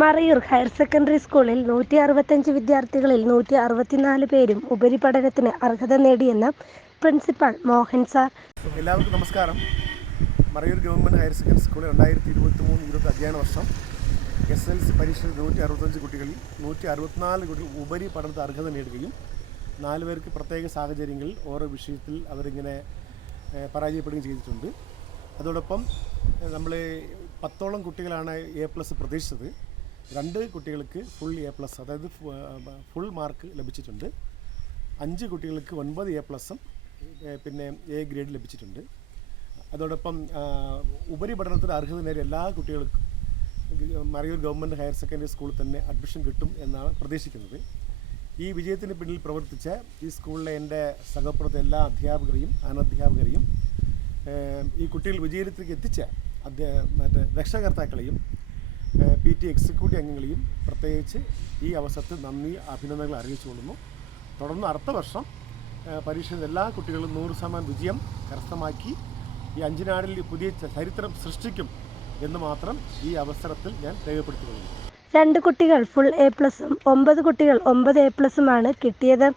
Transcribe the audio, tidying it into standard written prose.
Marayur higher secondary സ്കൂളിൽ 165 വിദ്യാർത്ഥികളിൽ 164 പേരും ഉപരിപഠനത്തിന് അർഹത നേടിയെന്ന് പ്രിൻസിപ്പൽ മോഹൻ സാർ. എല്ലാവർക്കും നമസ്കാരം. മറയൂർ ഗവൺമെൻറ് ഹയർ സെക്കൻഡറി സ്കൂളിൽ 2023-20 അധ്യയന വർഷം SLC പരീക്ഷയിൽ 165 കുട്ടികളിൽ 164 കുട്ടികൾ ഉപരിപഠനത്തിന് അർഹത നേടുകയും 4 പേർക്ക് പ്രത്യേക സാഹചര്യങ്ങളിൽ ഓരോ വിഷയത്തിൽ അവരിങ്ങനെ പരാജയപ്പെടുകയും ചെയ്തിട്ടുണ്ട്. അതോടൊപ്പം നമ്മൾ 10ഓളം കുട്ടികളാണ് A+ പ്രതീക്ഷിച്ചത്. 2 കുട്ടികൾക്ക് ഫുൾ A+, അതായത് ഫുൾ മാർക്ക് ലഭിച്ചിട്ടുണ്ട്. 5 കുട്ടികൾക്ക് 9 A+ഉം പിന്നെ A ഗ്രേഡ് ലഭിച്ചിട്ടുണ്ട്. അതോടൊപ്പം ഉപരിപഠനത്തിന് അർഹത നേടിയ എല്ലാ കുട്ടികൾക്കും മറയൂർ ഗവൺമെൻറ് ഹയർ സെക്കൻഡറി സ്കൂളിൽ തന്നെ അഡ്മിഷൻ കിട്ടും എന്നാണ് പ്രതീക്ഷിക്കുന്നത്. ഈ വിജയത്തിന് പിന്നിൽ പ്രവർത്തിച്ച ഈ സ്കൂളിലെ എൻ്റെ സഹപ്രവർത്തക എല്ലാ അധ്യാപകരെയും അനധ്യാപകരെയും ഈ കുട്ടികൾ വിജയത്തിലേക്ക് എത്തിച്ച രക്ഷകർത്താക്കളെയും PT എക്സിക്യൂട്ടീവ് അംഗങ്ങളെയും പ്രത്യേകിച്ച് ഈ അവസരത്തിൽ നന്ദി അഭിനന്ദനങ്ങൾ അറിയിച്ചുകൊള്ളുന്നു. തുടർന്ന് അടുത്ത വർഷം പരീക്ഷയിൽ എല്ലാ കുട്ടികളും 100% വിജയം കരസ്ഥമാക്കി ഈ അഞ്ചിനാടിൽ പുതിയ ചരിത്രം സൃഷ്ടിക്കും എന്ന് മാത്രം ഈ അവസരത്തിൽ ഞാൻ രേഖപ്പെടുത്തിക്കൊള്ളുന്നു. 2 കുട്ടികൾ ഫുൾ A+ഉം 9 കുട്ടികൾ 9 A+ഉമാണ് കിട്ടിയത്.